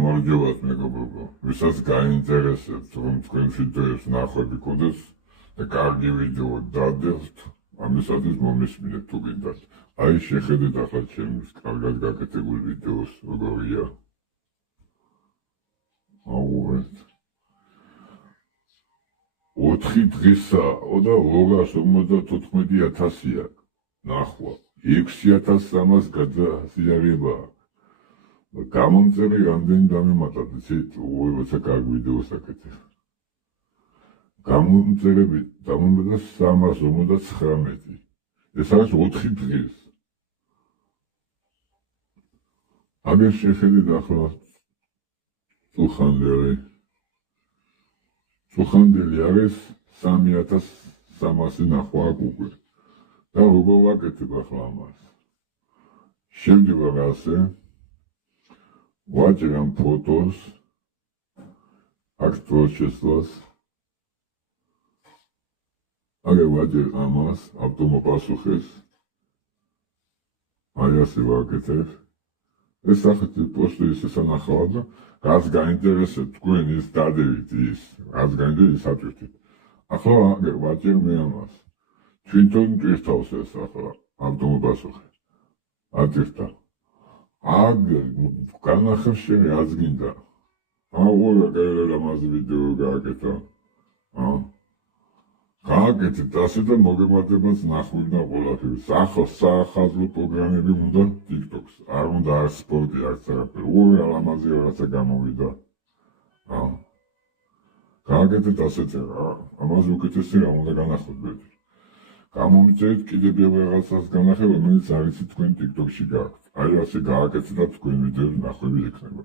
გამარჯობათ მეგობრებო, ვისაც გაინტერესებთ რომ თქვენ ვიდეოებს ნახვები გქონდეს და კარგი ვიდეო დადევთ, ამისათვის მომისმინეთ თუ გინდათ. აი შეხედეთ ახლა ჩემს კარგად გაკეთებულ ვიდეოს როგორია. აუღეთ 4 დღისაა და 254,000-ია ნახვა, 6,300 გადაზიარებაა. გამომწერი რამდენი დამემატად, იცით, როცა კარგ ვიდეოს აკეთებ. გამომწერები დამემატა 359. ეს არის 4 დღის. აგერ შეხედეთ ახლა წუხანდელი არის 3,300 ნახვა უკვე. და როგორ ვაკეთებ ახლა ამას? შევდივარ ასე, ვაჭერ ამ ფოტოს, აქ დროს შესვლას, აგერ ვაჭერ ამას, ავტომოპასუხეს, აი ასე ვაკეთებ. ეს სახეთი პოსტი ისე სანახავად და რაც გაინტერესებთ თქვენ ის დადევით ის, რაც გაინტერესებთ ის ატვირთით. ახლა აგერ ვაჭერ მე ამას. თვითონ ტვირთავს ეს ახლა ავტომოპასუხე. ატვირთა. აგერ განახევ შენ რაც გინდა. აუღა გაერე ამაზე ვიდეო გააკეთა. გააკეთეთ ასე და მოგემატებათ ნახვი და ყველაფერი. სახაზრო პროგრამები უნდა TikTok-ს. არ უნდა არ სპორტი, არც არაფერი. უღა ამაზე რაღაცა გამოვიდა. გააკეთეთ ასეთ ამაზე უკეთესი რა უნდა განახოთ ბედი. გამომიწერეთ კიდევ რაღაცას განახება, რომელიც არ იცით თქვენ TikTok-ში გააქვთ. აი ასე გააკეთეთ და თქვენ ვიდეოს ნახვები იქნება.